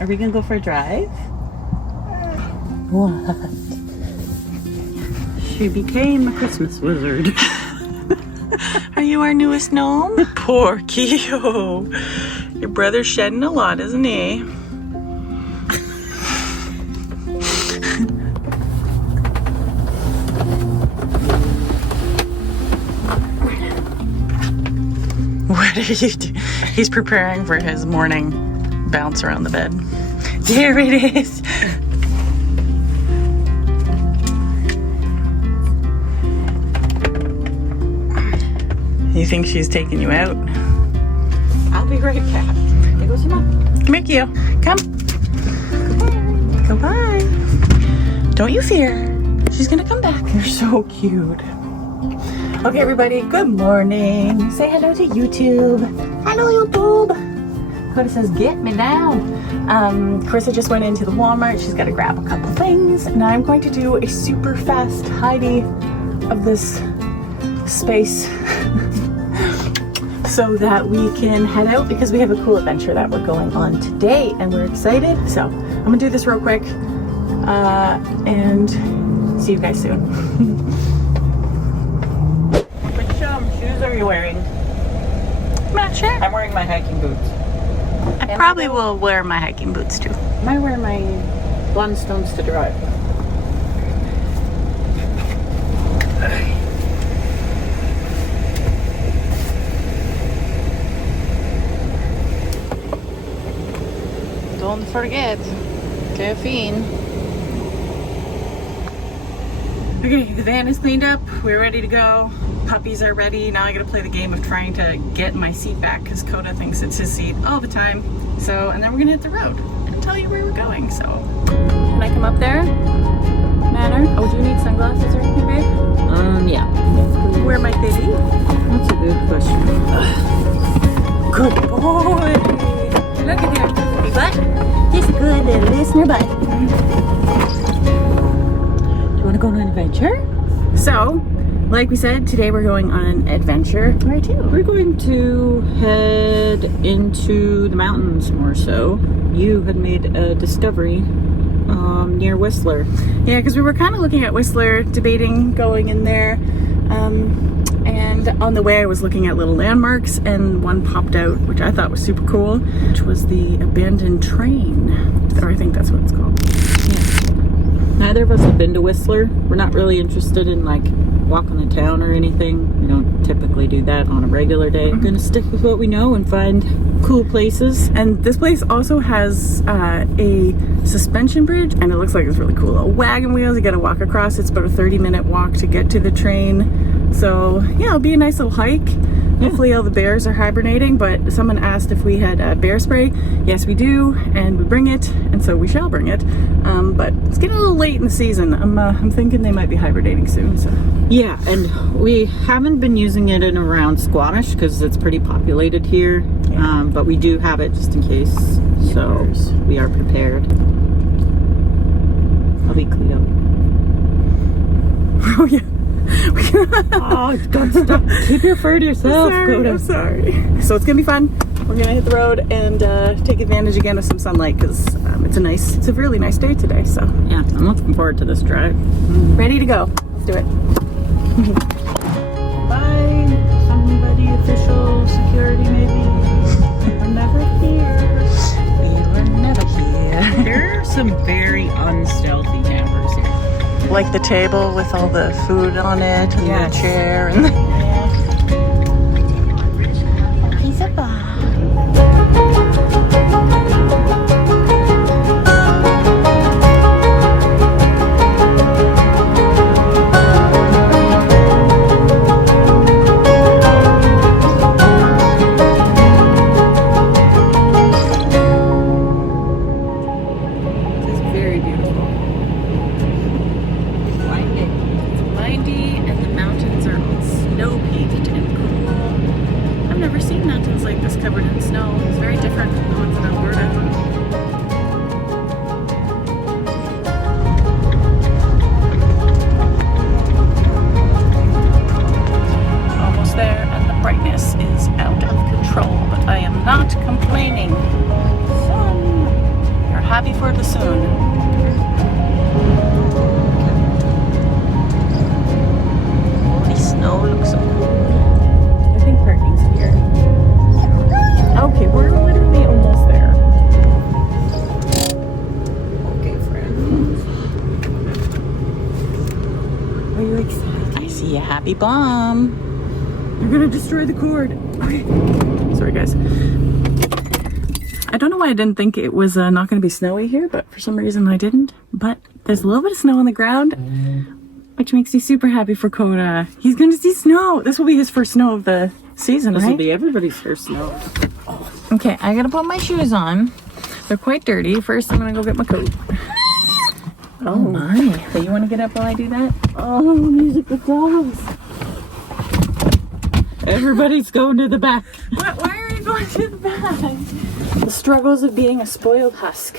Are we gonna go for a drive? What? She became a Christmas wizard. Are you our newest gnome? Poor Keo. Your brother's shedding a lot, isn't he? What are you doing? He's preparing for his morning bounce around the bed. There it is. You think she's taking you out? I'll be right back. There goes your mom. Come here, Keo. Come. Go by. Don't you fear. She's gonna come back. You're so cute. Okay, everybody, good morning. Say hello to YouTube. Hello, YouTube. Koda says, get me down. Carissa just went into the Walmart. She's got to grab a couple things. And I'm going to do a super fast tidy of this space so that we can head out because we have a cool adventure that we're going on today and we're excited. So I'm gonna do this real quick and see you guys soon. Which shoes are you wearing? I'm not sure. I'm wearing my hiking boots. I probably will wear my hiking boots too. I might wear my Blundstones to drive. Don't forget, caffeine. Okay, the van is cleaned up. We're ready to go. Puppies are ready. Now I gotta play the game of trying to get my seat back because Koda thinks it's his seat all the time. So, and then we're gonna hit the road and tell you where we're going. So, can I come up there? Manor? Oh, do you need sunglasses or anything, babe? Yeah. Where might they be? That's a good question. Good boy. Look at there. Hey, butt. He's a good little listener, butt. Do you want to go on an adventure? So, like we said, today we're going on an adventure. Where to? We're going to head into the mountains more so. You had made a discovery near Whistler. Yeah, because we were kind of looking at Whistler, debating going in there. And on the way I was looking at little landmarks and one popped out, which I thought was super cool, which was the abandoned train. Or I think that's what it's called. Yeah. Neither of us have been to Whistler. We're not really interested in like walking the town or anything. We don't typically do that on a regular day. We're gonna stick with what we know and find cool places. And this place also has a suspension bridge and it looks like it's really cool. Little wagon wheels, you gotta walk across. It's about a 30-minute walk to get to the train. So yeah, it'll be a nice little hike. Hopefully all the bears are hibernating, but someone asked if we had bear spray. Yes, we do, and we bring it, and so we shall bring it. But it's getting a little late in the season. I'm thinking they might be hibernating soon. So yeah, and we haven't been using it in around Squamish because it's pretty populated here. Yeah. But we do have it just in case, so we are prepared. I'll be Cleo. Oh yeah. Oh, God, stop. Keep your fur to yourself, Koda. I'm sorry. So it's gonna be fun. We're gonna hit the road and take advantage again of some sunlight because it's a really nice day today. So Yeah, I'm looking forward to this drive. ready to go. Let's do it. Bye. Somebody official, security maybe. I'm never here. We were never here. There are some very unstealthy campers here. Like the table with all the food on it and Yes. the chair and the... Piece of bar. This is very beautiful. It's windy and the mountains are all snow-peaked and cool. I've never seen mountains like this covered in snow. It's very different from the ones in Alberta. Almost there and the brightness is out of control, but I am not complaining. Sun. Happy bomb. You're gonna destroy the cord. Okay. Sorry, guys. I don't know why I didn't think it was not gonna be snowy here, but for some reason I didn't. But there's a little bit of snow on the ground, which makes me super happy for Koda. He's gonna see snow. This will be his first snow of the season, This right? will be everybody's first snow. Okay, I gotta put my shoes on. They're quite dirty. First, I'm gonna go get my coat. Oh my. So you wanna get up while I do that? Oh, music with dogs. Everybody's going to the back. Why are you going to the back? The struggles of being a spoiled husk.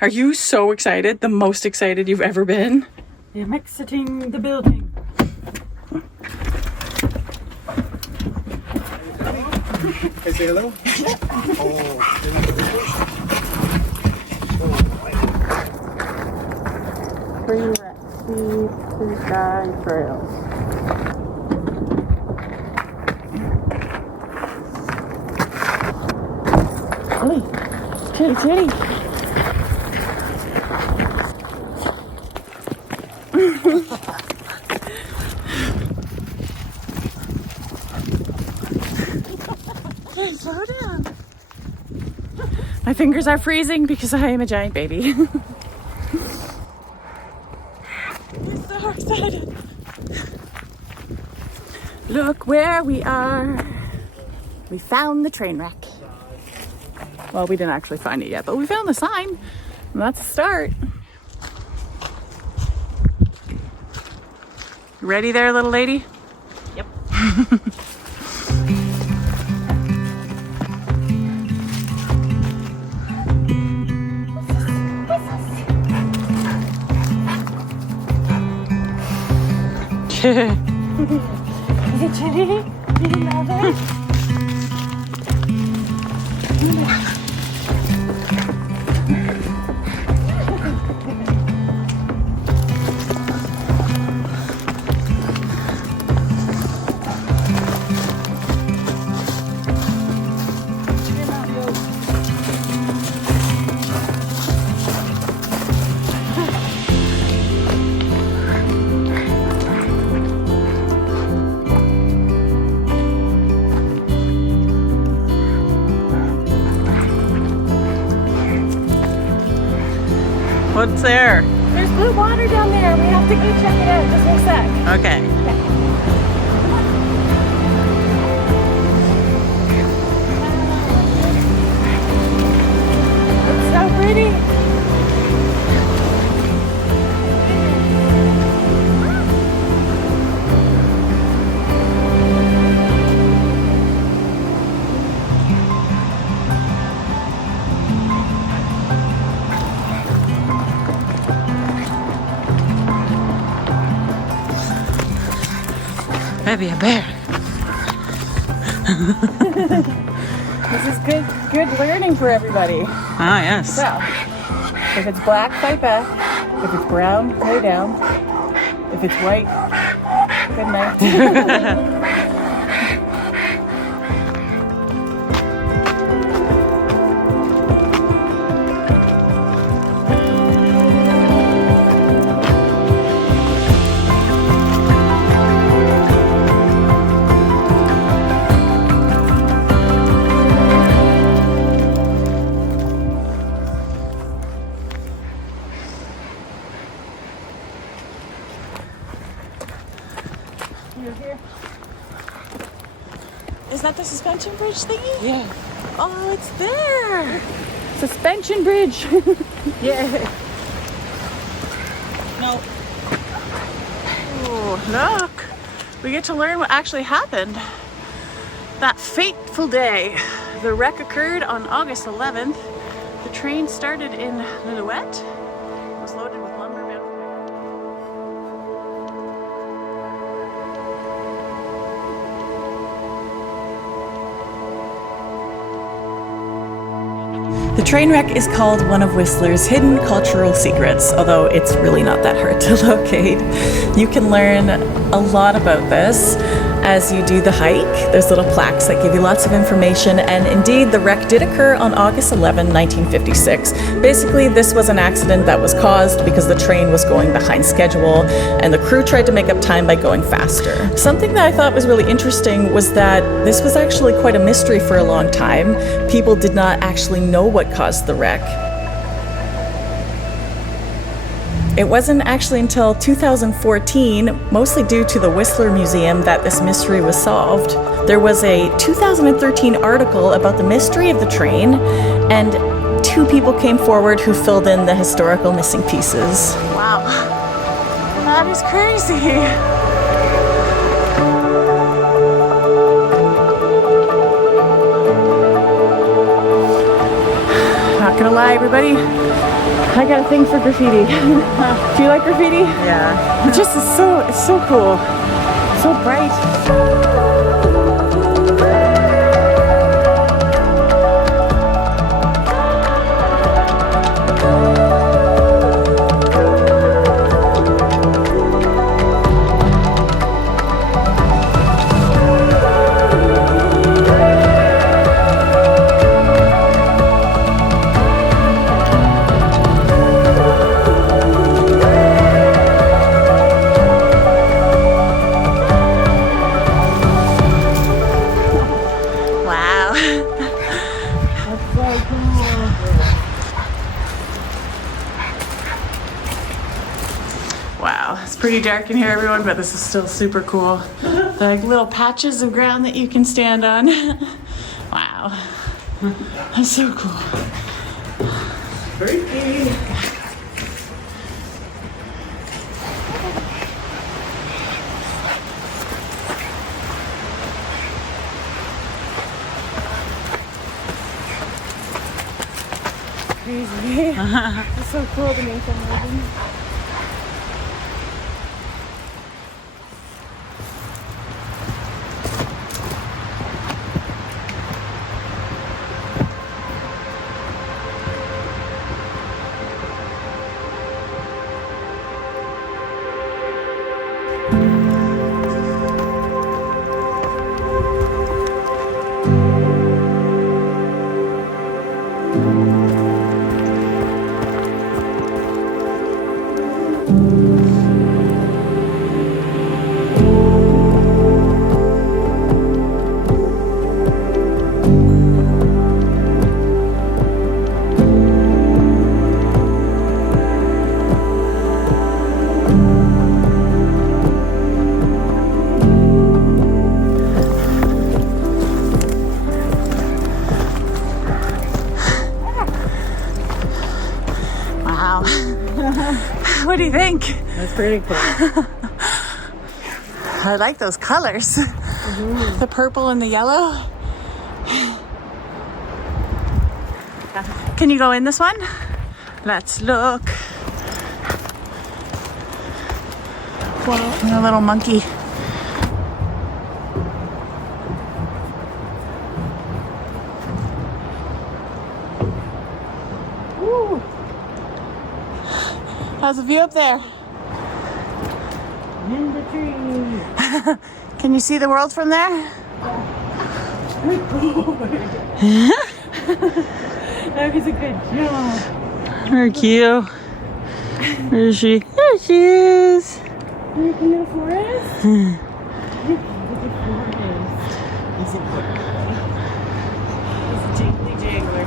Are you so excited? The most excited you've ever been? I'm exiting the building. Can I say hello? Free sky trails. Chitty, chitty. Slow down. My fingers are freezing because I am a giant baby. I'm so excited. Look where we are. We found the train wreck. Well, we didn't actually find it yet, but we found the sign. And that's a start. You ready there, little lady? Yep. Is it chilly? Do you love it? What's there? There's blue water down there. We have to go check it out. Just one sec. Okay. It's so pretty. Maybe a bear. This is good learning for everybody. Ah, yes. So, if it's black, fight back. If it's brown, lay down. If it's white, good night. Is that the suspension bridge thingy? Yeah. Oh, it's there. Suspension bridge. Yeah. No. Oh, look. We get to learn what actually happened. That fateful day. The wreck occurred on August 11th. The train started in Lillooet. It was loaded with lumber. The train wreck is called one of Whistler's hidden cultural secrets, although it's really not that hard to locate. You can learn a lot about this as you do the hike. There's little plaques that give you lots of information, and indeed the wreck did occur on August 11, 1956. Basically, this was an accident that was caused because the train was going behind schedule and the crew tried to make up time by going faster. Something that I thought was really interesting was that this was actually quite a mystery for a long time. People did not actually know what caused the wreck. It wasn't actually until 2014, mostly due to the Whistler Museum, that this mystery was solved. There was a 2013 article about the mystery of the train, and 2 people came forward who filled in the historical missing pieces. Wow, that is crazy. Not gonna lie, everybody, I got a thing for graffiti. Do you like graffiti? Yeah. It just is it's so cool. So bright. Wow, it's pretty dark in here, everyone, but this is still super cool. Like little patches of ground that you can stand on. Wow, that's so cool. Freaky. Crazy. It's so cool to me for some reason. Wow. What do you think? That's pretty cool. I like those colors. The purple and the yellow. Can you go in this one? Let's look. Wow, and a little monkey. Woo. How's the view up there? In the tree. Can you see the world from there? That was a good job. Very cute. Where is she? There she is. Are you in the forest? Is it It's a jingly jangler.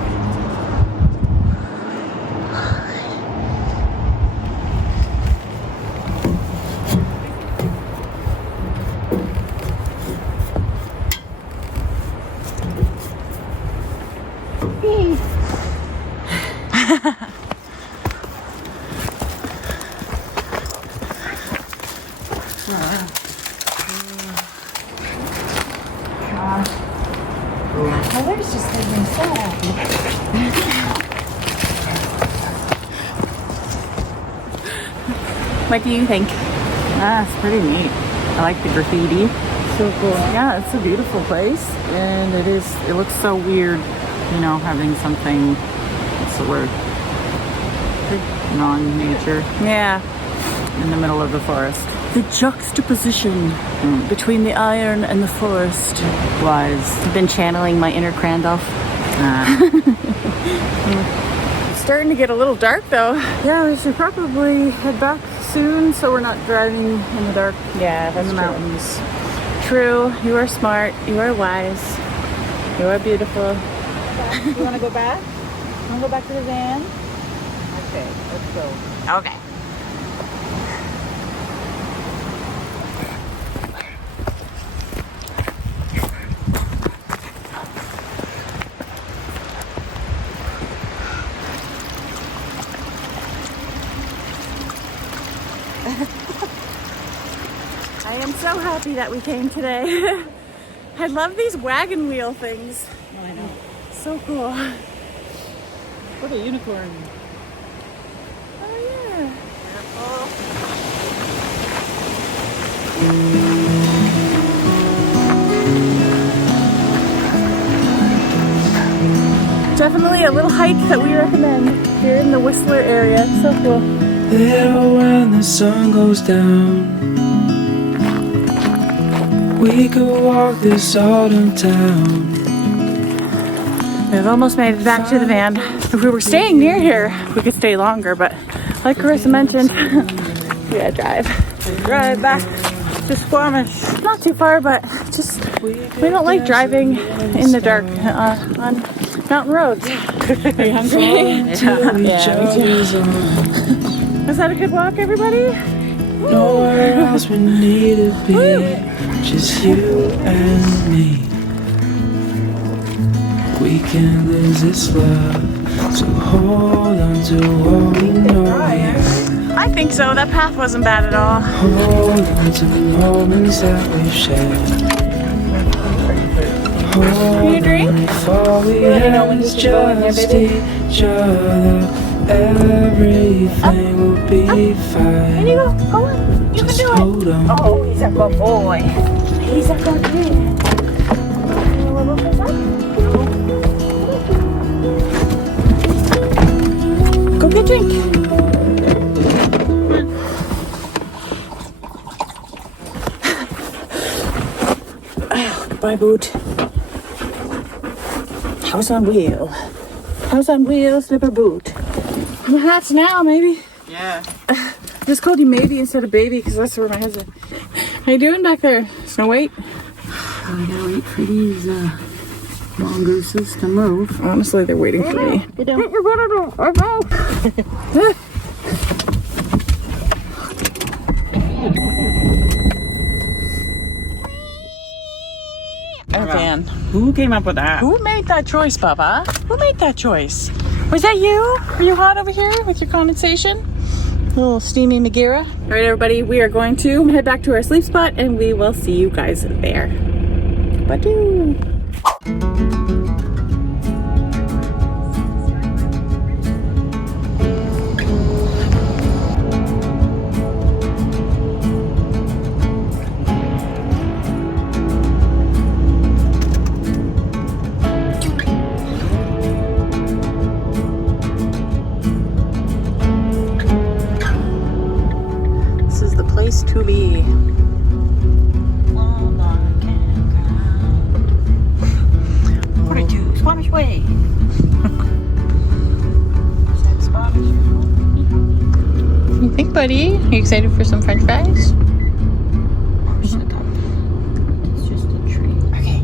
Colors just make me so happy. What do you think? It's pretty neat. I like the graffiti. So cool. Yeah, it's a beautiful place, and it looks so weird, you know, having something, what's the word, non-nature Yeah. in the middle of the forest. The juxtaposition between the iron and the forest. Wise. I've been channeling my inner Crandolph. It's starting to get a little dark though. Yeah, we should probably head back soon so we're not driving in the dark Yeah, in the mountains. True. You are smart. You are wise. You are beautiful. You want to go back? Want to go back to the van? Okay, let's go. Okay. I am so happy that we came today. I love these wagon wheel things. Oh, I know. So cool. What a unicorn. Oh yeah. Definitely a little hike that we recommend here in the Whistler area. So cool. Little when the sun goes down, we could walk this autumn town. We've almost made it back to the van. If we were staying near here, we could stay longer, but like Carissa mentioned, we gotta drive. Drive back to Squamish. Not too far, but just, we don't like driving in the dark on mountain roads. Are you hungry? Was that a good walk, everybody? Nowhere else we need to be, just you and me. We can lose this love, so hold on to what we know we have. I think so. That path wasn't bad at all. Hold on to the moments that we've shared. Hold you drink? on before we have just each other. Everything will be fine. There you go. Go on. You Just can do hold it. on. Oh, he's a good boy. He's a good kid. Go get a drink. Bye, boot. House on wheel. House on wheel, slipper boot. The hats now, maybe. Yeah. Just called you maybe instead of baby because that's where my head's at. How you doing back there? Snow White? I gotta wait for these mongooses to move. Honestly, they're waiting for me. Get down. Our van. Who came up with that? Who made that choice, Bubba? Who made that choice? Was that you? Are you hot over here with your condensation? Little steamy Magira. All right, everybody, we are going to head back to our sleep spot and we will see you guys there. Bye-doo. This is the place to be. Squamish Way. You think, buddy? Are you excited for some french fries? Shut up. It's just a tree. Okay.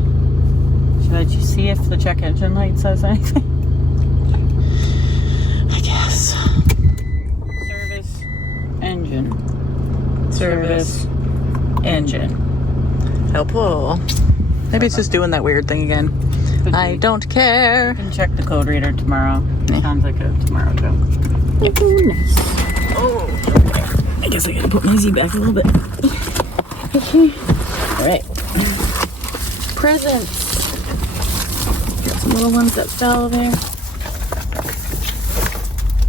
Should you see if the check engine light says anything? I guess. Service engine. Service engine. Helpful. Maybe it's just doing that weird thing again. I don't care. Can check the code reader tomorrow. Sounds like a tomorrow joke. Oh, nice. Oh, I guess I gotta put my Z back a little bit. Okay. All right. Presents. Got some little ones that fell there.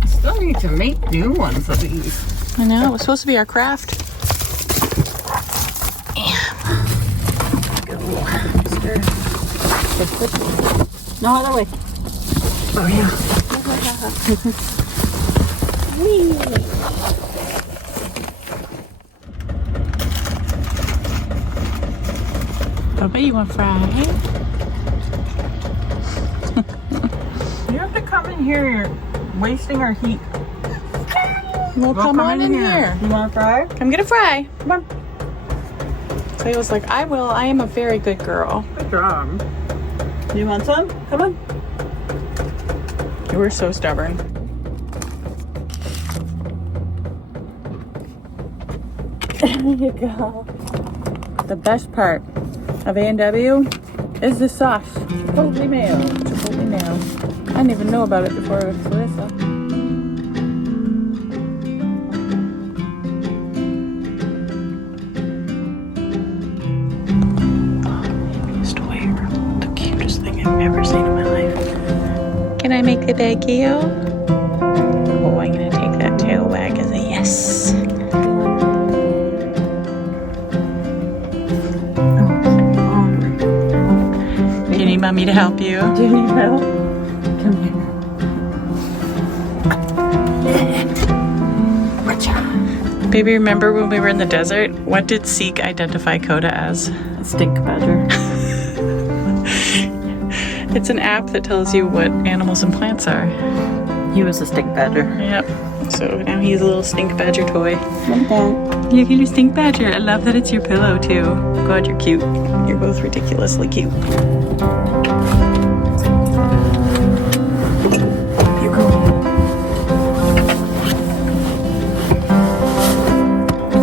Still need to make new ones of these. I know. It was supposed to be our craft. No other way. Oh, yeah. Bubba, you want fry? You have to come in here. You're wasting our heat. Well, come on in here. You want to fry? Come get a fry. Come on. Cleo was like, I will. I am a very good girl. Good job. You want some? Come on. You were so stubborn. There you go. The best part of A&W is the sauce. Chipotle mayo. Chipotle mayo. I didn't even know about it before I was Carissa. The cutest thing I've ever seen in my life. Can I make the bag, Cleo? Oh, I'm gonna take that tail wag as a yes. Do you need mommy to help you? Do you need help? Come here. Baby, remember when we were in the desert? What did Seek identify Koda as? A stink badger. It's an app that tells you what animals and plants are. He was a stink badger. Yep. So now he's a little stink badger toy. Look at Look at your stink badger. I love that it's your pillow too. God, you're cute. You're both ridiculously cute. You go.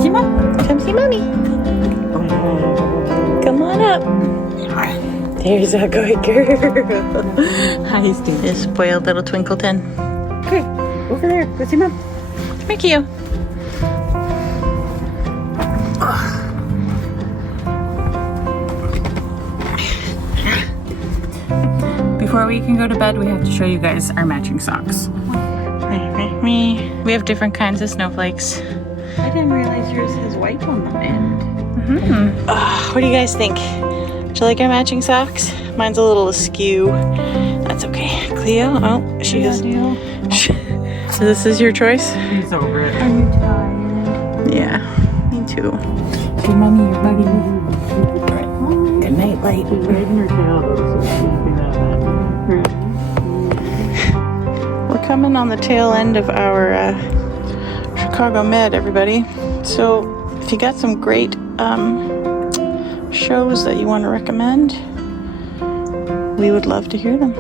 See, Mom? Come see mommy. Come on up. There's a good girl. Hi, Steve. This spoiled little Twinkleton. Okay, over there. Go see Mom. Come here, Cleo. Before we can go to bed, we have to show you guys our matching socks. We have different kinds of snowflakes. I didn't realize yours has white on the end. What do you guys think? Do you like our matching socks? Mine's a little askew. That's okay. Cleo? Oh, she is. So this is your choice? He's over it. Are you tired? Yeah, me too. Hey, Mommy, your buddy. Good night, light. She's wagging her tail, so she's be that bad. We're coming on the tail end of our Chicago Med, everybody. So if you got some great shows that you want to recommend, we would love to hear them.